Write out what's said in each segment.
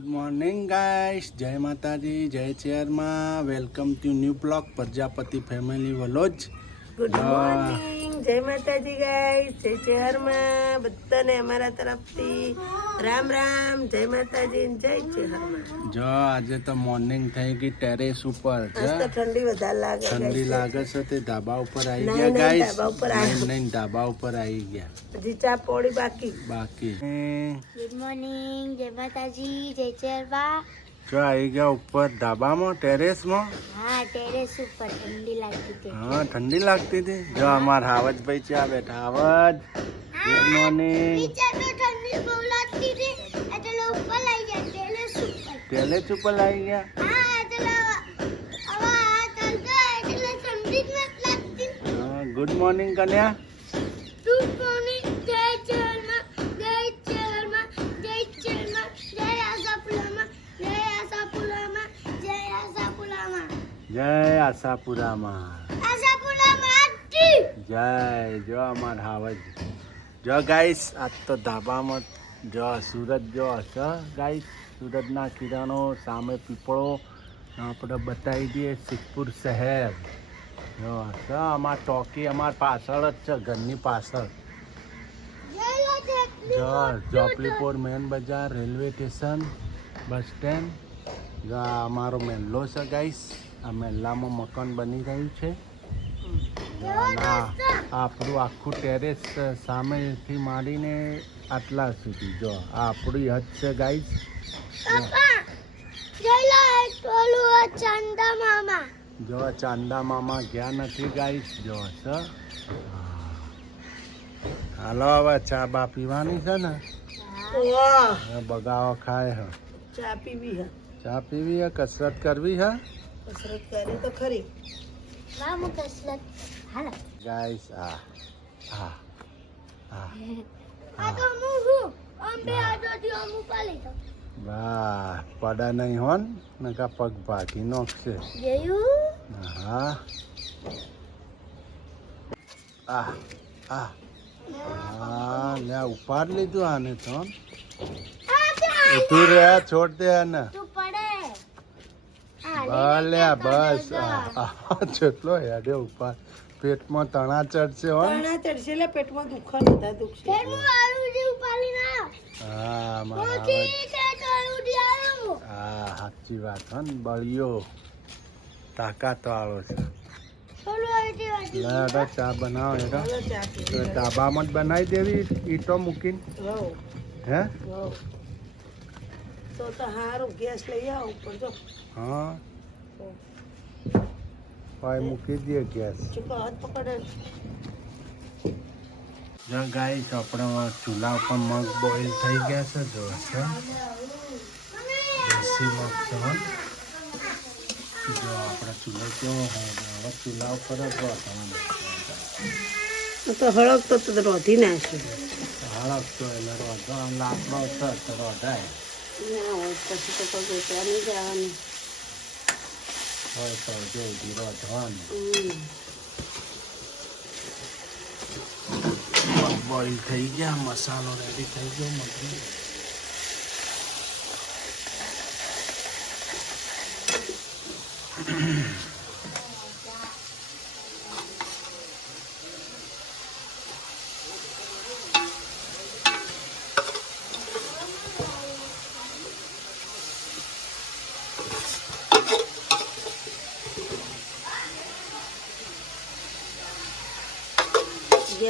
Morning guys જય માતાજી જય ચેરમાં welcome to new vlog Prajapati family વલોજ good જય. મોર્નિંગ જય માતાજી ગાઈસ જય ચેહરમાં બધાને અમારા તરફથી રામ રામ. જય માતાજી જય ચેહરમાં જો આજે તો મોર્નિંગ થઈ ગઈ ટેરેસ ઉપર ઠંડી વધારે લાગે ઠંડી લાગે છે તે ધાબા ઉપર આવી ગયા ગાઈસ ધાબા ઉપર આવી. નહીં ધાબા ઉપર આવી ગયા. હજી ચા પોડી બાકી. બાકી. ગુડ મોર્નિંગ જય માતાજી. જય ચેરબા જો આવી ગયા ઉપર ધાબામાં ટેરેસમાં? હા ટેરેસ ઉપર ઠંડી લાગતી હતી. હા ઠંડી લાગતી હતી? જો અમાર હાવજભાઈ ચા બેઠા. હાવજ ગુડ મોર્નિંગ ઠંડી બહુ લાગતી હતી. એટલે ઉપર લઈ ગયા ટેરેસ ઉપર. ટેરેસ ઉપર આવી ગયા? આ ગુડ મોર્નિંગ કન્યા ગુડ મોર્નિંગ જય ચેરમાં જય ચેરમાં જય ચેરમાં જય આશાપુરામાં જય આશાપુરામાં જય આશાપુરામાં જય આશાપુરામાં. જય જો અમાર હાવજ. જો ગાઈસ આજ તો ધાબામાં જો સુરત જો હશે ગાઈસ સુરતના કિરણો સામે પીપળો. આપણે બતાવી દઈએ સિદ્ધપુર શહેર. જો હશે અમાર ચોકી અમાર પાછળ જ છે ઘરની પાછળ. જો જોપલીપોર મેન બજાર રેલવે સ્ટેશન બસ સ્ટેન્ડ. જો અમારો મેનલો છે ગાઈસ આ મહેલામાં મકાન બની રહ્યું છે. આપણું આખું ટેરેસ સામેથી માંડીને આટલા સુધી. જો આ આપણી હદ છે ગાઈસ પપ્પા જયલો ટોલું ચંદા મામા. જો ચાંદા મામા ગયા નથી ગાઈસ જો છે હાલો હવે ચા બા પીવાની છે ને? બગાવો ખાય હ. ચા પીવી હે. ચા પીવી હે કસરત કરવી હે? કસરત કરે તો ખરી. મામુ કસરત હાલો. ગાઈસ આ આ આ આ તો હું હું અંબે આટોથી હું પાલી તો વાહ પડા નહીં હોન? નકા પગ ભાગી નોખશે. જયું હા. આ આ. હા લે ઉપાડ લીધું આને તો. તું રહ્યા છોડ દે આને. ભલે બસ. જેટલો હેડે ઉપર પેટમાં તણા ચડશે હો. તણા ચડશે એટલે પેટમાં દુખો નતા દુખશે. પેટમાં હું આલુ જે ઉપાલી ના. હા મારા હા સાચી વાત હન ને બળિયો. તાકાત વાળો છે. લે ચા બનાવો પીવી ડાબામાં જ બનાવી દેવી ઈટો મૂકીને? હે? હો તો તો હારું ગેસ લઈ આવો ઉપર જો. હા. ભાઈ મૂકી દે ગેસ જો ગાઈસ આપણે ચૂલા ઉપર મગ બોઇલ થઈ ગયા છે જો છે દેશી મગ છે જો આપણે ચૂલો કેવો હવે ચૂલા ઉપર જ રોધવાનું તો હળક તો રોધી નાખ્યું હાલક તો એટલે રોધો લાકડો છે તો રોધાય ના હોય પછી તો કોઈ નહીં જવાનું હોય તો જો ઉધી રોધવાનું હમ. થઈ ગયા મસાલો રેડી થઈ ગયો મગનો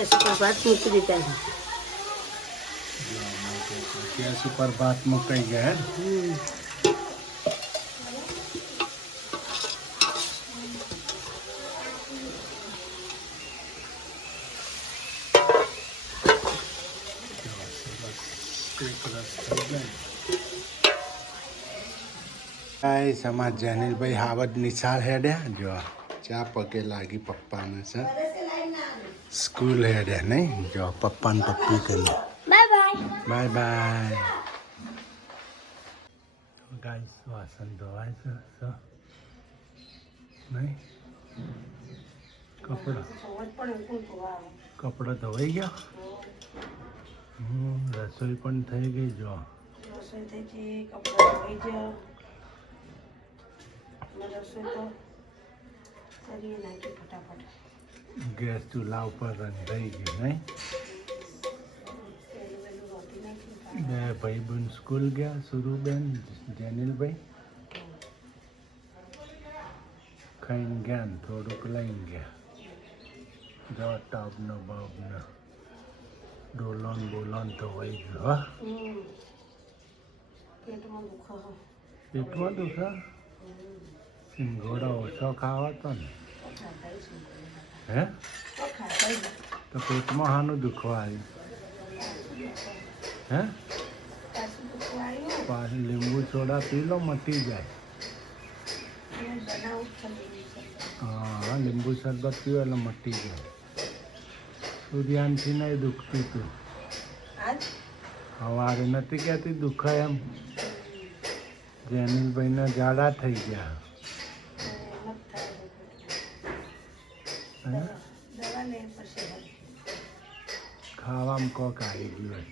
ગેસ ઉપર ભાત મૂકી દીધા ગયા સમાજ અમાર હાવડ નિશાળ હેડ્યા. જો, ચા પગે લાગી પપ્પાને છે સ્કૂલ હેડ્યા નહીં જો પપ્પાને પપ્પી કરી bye bye bye bye guys વાસણ ધોવાય છે સ નહીં કપડા કપડા ધોવાઈ ગયા હમ રસોઈ પણ થઈ ગઈ જો રસોઈ થઈ ગઈ કપડાં ધોઈ જાઓ રસોઈ તો કરીએ નાખી ફટાફટ ગેસ ચૂલા ઉપર રંધાઈ ગયું નહીં? બે ભાઈ બહેન સ્કૂલ ગયા સુરુબેન જેનિલભાઈ. ખાઈને ગયા ને થોડુંક લઈને ગયા. જો ટાબનો બાબનો ડોલોન બોલોન તો વહી ગયો હા? પેટમાં દુખો. સિંગોડા ઓછો ખાવા તો ને. હે? તો પેટમાં હાનું દુખવા આવ્યું હે? પાછું લીંબુ સોડા પી લો મટી જાય. હા લીંબુ શરબત પીવો એટલે મટી જાય. સૂર્યાનથી નહીં દુખતું તું. સવારે નથી કહેતી દુખાય એમ. જેનિલભાઈને જાડા થઈ ગયા એમ જ થાય છે પેટમાં. હે? દવા લે પછી હવે. ખાવામાં કોક આવી ગયું.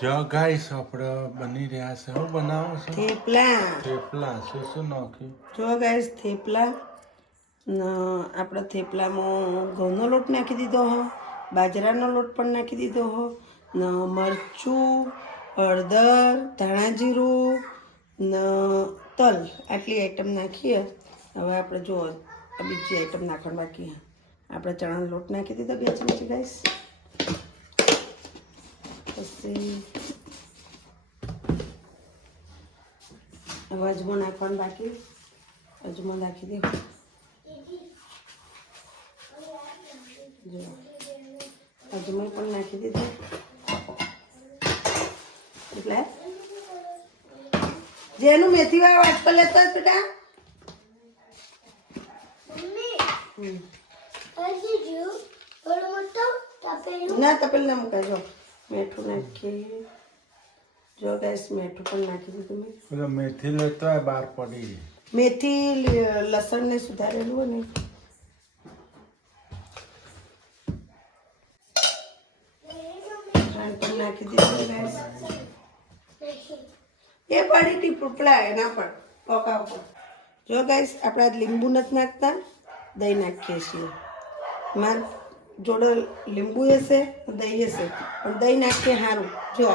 જો ગાઈસ આપણે બની રહ્યા છે. શું બનાવો છો? થેપલા. થેપલા. શું શું નાખ્યું? જો ગાઈસ થેપલા. આપણા થેપલામાં ઘઉંનો લોટ નાખી દીધો હો. બાજરાનો લોટ પણ નાખી દીધો હો. ન મરચું હળદર ધાણા જીરું તલ આટલી આઈટમ નાખીએ. હવે આપણે જો બીજી આઈટમ નાખવાની બાકી આપણે ચણાનો લોટ નાખી દીધો બે ચમચી ગાઈસ પછી હવે અજમો નાખવાનું બાકી. અજમો નાખી દે. જો અજમો પણ નાખી દીધો. એટલે જેનું મેથી વાળો વાટકો લેતો હતો બેટા? મમ્મી. હમ. હજી જો થોડો મોટો તપેલું. ના તપેલ ના મુકાય. જો મીઠું નાખી જો ગેસ મેઠું પણ નાખી દીધું મેં. મેથી લેતો બહાર પડી મેથી લસણ લસણને સુધારેલું હોય ને. એ પડી હતી એના પર પોકા ઉપર જો ગાઈસ આપણે આજ લીંબુ નથી નાખતા, દહીં નાખીએ છીએ. માર જોડે લીંબુ હશે, દહીં હશે. પણ દહીં નાખીએ સારું જો,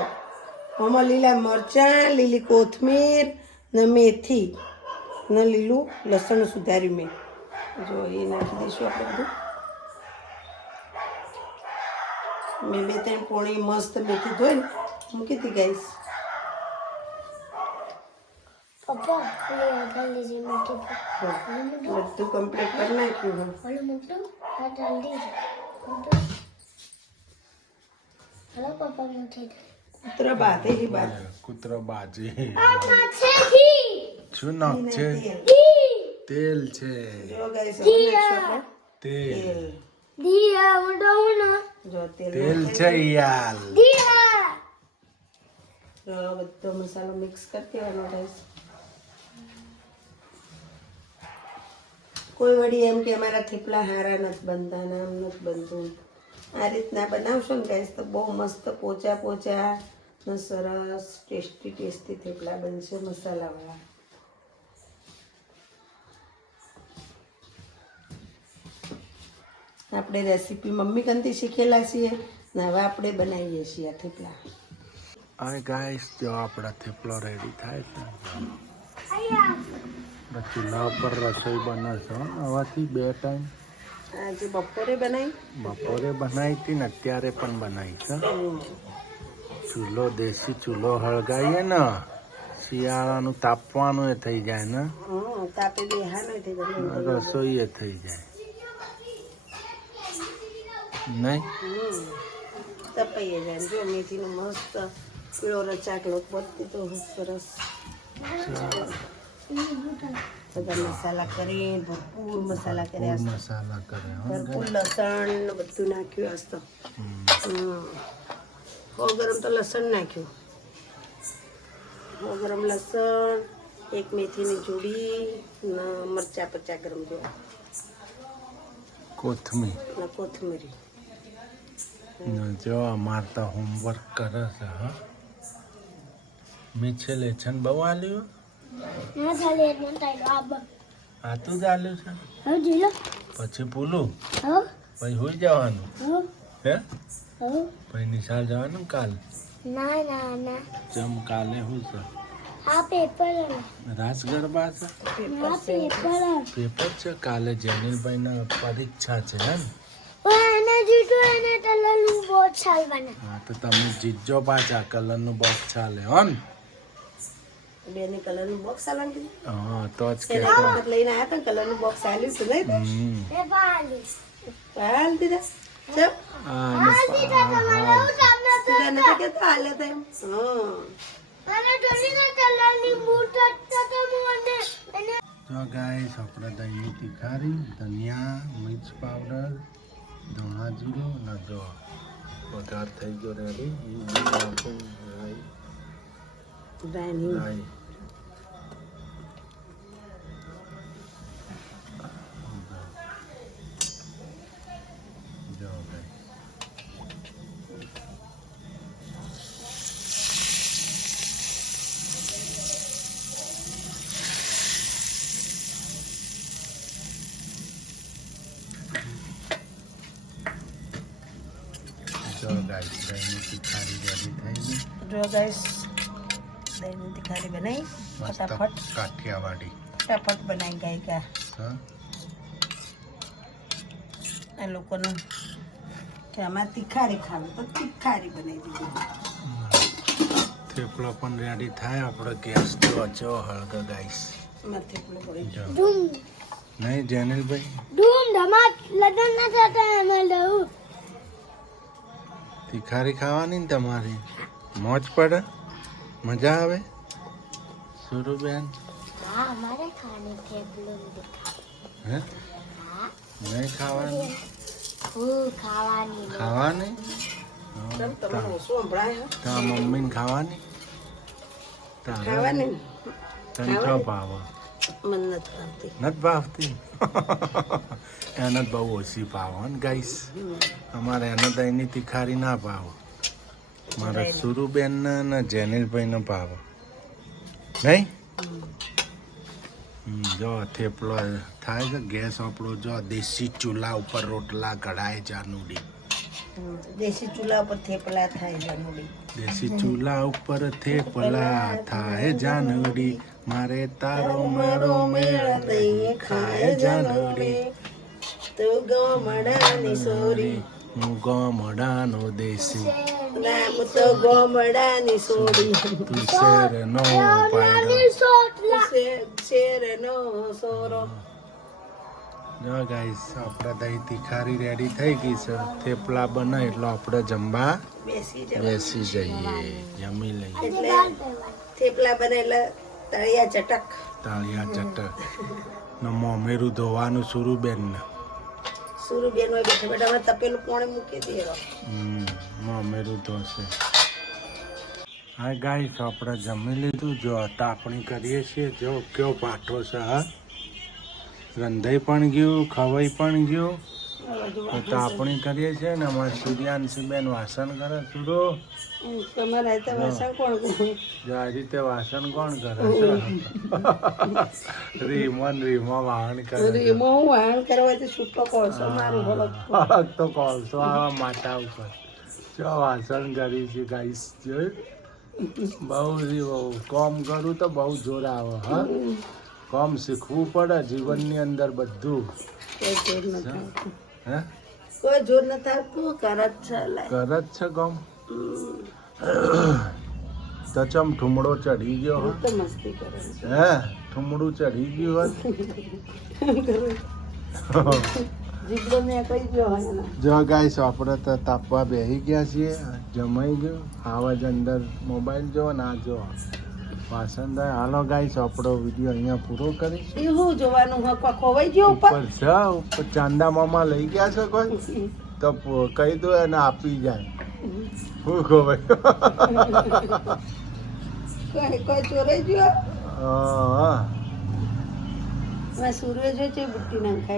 આમાં લીલા મરચાં, લીલી કોથમીર, ને મેથી, ને લીલું લસણ સુધાર્યું મેં. જો, એ નાખી દઈશું આપણે બધું. મેં બે ત્રણ પોણી મસ્ત મેથી ધોઈને મૂકી હતી ગાઈસ પપ્પા ઓલી આગળ લેજે મોટું બધું કમ્પ્લીટ કરી નાખ્યું હવે ઓલું મોટું હા જલ્દી જ મોટું હલો પપ્પા મોટી કૂતરા બાંધે છે બાદ કૂતરો બાજી માછલી શું નાખ છે તેલ છે જો ગાઈસ હવે નાખશું આપણે તેલ તેલ દિયા મોટો ના જો તેલ તેલ છે યાર દિયા જો બધો મસાલો મિક્સ કરી દેવાનો ગાઈસ કોઈ વળી એમ કે અમારા થેપલા હારા નથી બનતા નામ નથી બનતું. આ રીતના બનાવશો ને ગાઈસ તો બહુ મસ્ત પોચા પોચા ને સરસ ટેસ્ટી ટેસ્ટી થેપલા બનશે મસાલાવાળા. આપણે રેસીપી મમ્મી કંતી શીખેલા છીએ ને હવે આપણે બનાવીએ છીએ આ થેપલા. હવે ગાઈસ જો આપણા થેપલો રેડી થાય છે. આયા. આપણે ચૂલા ઉપર રસોઈ બનાવશો આવાથી બે ટાઈમ. આજે બપોરે બનાવી બપોરે બનાવી હતી ને અત્યારે પણ બનાવી છે. ચૂલો દેશી ચૂલો હળગાવીએ ને શિયાળાનું તાપવાનું એ થઈ જાય ને. રસોઈ એ થઈ જાય. નહીં? તપાઈ જાય જો મેથીનો મસ્ત પીળો રચાકલો બધી તો સરસ. બધા મસાલા કરી ભરપૂર મસાલા કર્યા ફૂલ છે. મસાલા કરે હો. ભરપૂર લસણ ને બધું નાખ્યું આજ તો હમ. હમ બહુ ગરમ તો લસણ નાખ્યું બહુ ગરમ લસણ એક મેથીની જોડી ને મરચા પચા ગરમ જેવા કોથમીર ને કોથમરી ને જો અમાર તો હોમવર્ક કરે છે હા મીછે લેછન બહુ આલ્યું ના તાઈ આબ આ તું જ છે? હવે પછી પૂલું પછી હોઈ જવાનું? હે? પછી નિશાળ જવાનું કાલ? ના ના ના. જમ કાલે હું છે. આ પેપર રાસ ગરબા છે? આ પેપર પેપર છે? કાલે જેનિલભાઈને પરીક્ષા છે હે ને હા તો તમે જીતજો પાછા કલરનું બોક્સ ચાલે હો ને બેની કલરનું બોક્સ આલવાનું કીધું. હા તો જ કે લઈને આવ્યા હતા કલરનું બોક્સ આલ્યું હતું નહીં હમ. એ પાલી દીધા. ચપ આ ને પા- હા. સીધા નતા કહેતા. હાલે તો એમ. હા. અને થોડી ના તલની તો તો મને એને જો ગાઈસ આપણે દહીંની તિખારી ધનિયા મિર્ચ પાવડર ધોણા જીરું ને જો વઘાર થઈ ગયો રેડી એ નાખું રાઈ. રાઈ. ગાઈસ દહીંની તિખારી બનાવી ફટાફટ કાઠિયાવાડી ફટાફટ બનાવી ગઈ કા હા આ લોકોને કે અમારે તિખારી ખાવી તો તિખારી બનાવી દીધી થેપલો પણ રેડી થાય આપણો ગેસ તો અચો હળગો ગાઈસ નહીં જેનિલભાઈ ધૂમ ધમાક લગન ના થતા એમાં લઉં તિખારી ખાવાની ને તમારી મોજ પડે? મજા આવે? સુરુબેન? અમારે હે? નહીં ખાવાની? ખાવાની ખાવાની? ચમ તમે ઓછું સંભળાય હા? તા મમ્મીને ખાવાની? તારે? ખાવાની? તને ભાવ? નથી ભાવતી. એને બહુ ઓછી ભાવ ને ગાઈસ. અમારે એને તો એની તિખારી ના ભાવ. મારે સુરુબેન ને જેનિલભાઈ નો ભાવ. નહીં? જો થેપલો થાય છે ગેસ આપણો જો દેશી ચૂલા ઉપર રોટલા કઢાય જાનુડી દેશી ચૂલા ઉપર થેપલા થાય જાનુડી દેશી ચૂલા ઉપર થેપલા થાય જાનુડી મારે તારો મારો મેળ દહીં ખાય જાનુડી તું ગોમડાની સોરી. હું ગોમડાનો દેશી. નામ તો ગોમડાની સોરી તું શેરનો પાડો શેર શેરનો સોરો. જો ગાઈસ આપણે દહીં તીખારી રેડી થઈ ગઈ છે. થેપલા બને એટલે આપણે જમવા બેસી બેસી જઈએ. જમી લઈએ. એટલે થેપલા બનેલા તળિયા ચટક. તાળિયા ચટક. ને મોમેરું ધોવાનું સુરુબેન ને સુરુ બેન હોય, બેઠા બેઠા અમે તપેલું પોણે મૂકી દઈએ. હમ તો ધોશે હા ગાઈસ આપણે જમી લીધું. જો તાપણી કરીએ છીએ. જો, કયો પાઠો છે, હા? રંધાઈ પણ ગયું, ખવાઈ પણ ગયું. તો તાપણી કરીએ છીએ ને અમારે સૂર્યાંશીબેન વાસણ કરે સુરો. તમારા હાથે વાસણ કોણ કરે? આ રીતે વાસણ કોણ કરે? છે રીમન રીમો વાહન કરે રીમો હું વાહન કરવા તો છૂટો કોલસો મારું ભલક તો કોલસો આવા માથા ઉપર. જો વાસણ કરી છે ગાઈસ જોઈ બહુ બહુ. કોમ કરું તો બહુ જોર આવે હા. કોમ શીખવું પડે જીવનની અંદર બધું. હે? કોઈ જોર ન થાતું કરત છે લાય. છે કોમ તો ચમ ઠુમડો ચડી ગયો હું તો મસ્તી કરે હે? ઠુમડું ચડી ગયું હોય જો ગાઈસ આપણે તો તાપવા બેસી ગયા છીએ જમાઈ ગયું. આવાજ અંદર મોબાઈલ જો ના જો વાસણ થાય હાલો ગાઈસ આપણો વીડિયો અહીંયા પૂરો કરીશું. શું જોવાનું? હોય ખોવાઈ ગયો ઉપર? છે ઉપર ચાંદા મામા લઈ ગયા છે કોઈ? તો કહી દો એને આપી જાય. હું ખોવાઈ કોઈ કોઈ ચોરાઈ ગયો? હા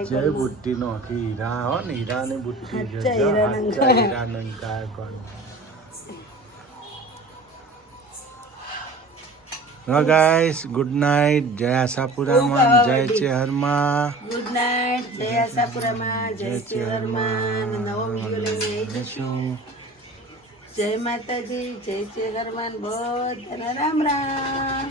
જય બુટ્ટી નો હીરા હો ને હીરા અચ્છા, બુટ્ટી હીરા નંખાય કોણ. ગાઈસ ગુડ નાઇટ જય આશાપુરામાં જય ચેહરમાં. ગુડ નાઇટ જય આશાપુરામાં જય ચેહરમાન નવો વીડિયો લઈને આવી જશું. જય માતાજી જય ચેહરમાન બધાને રામ રામ.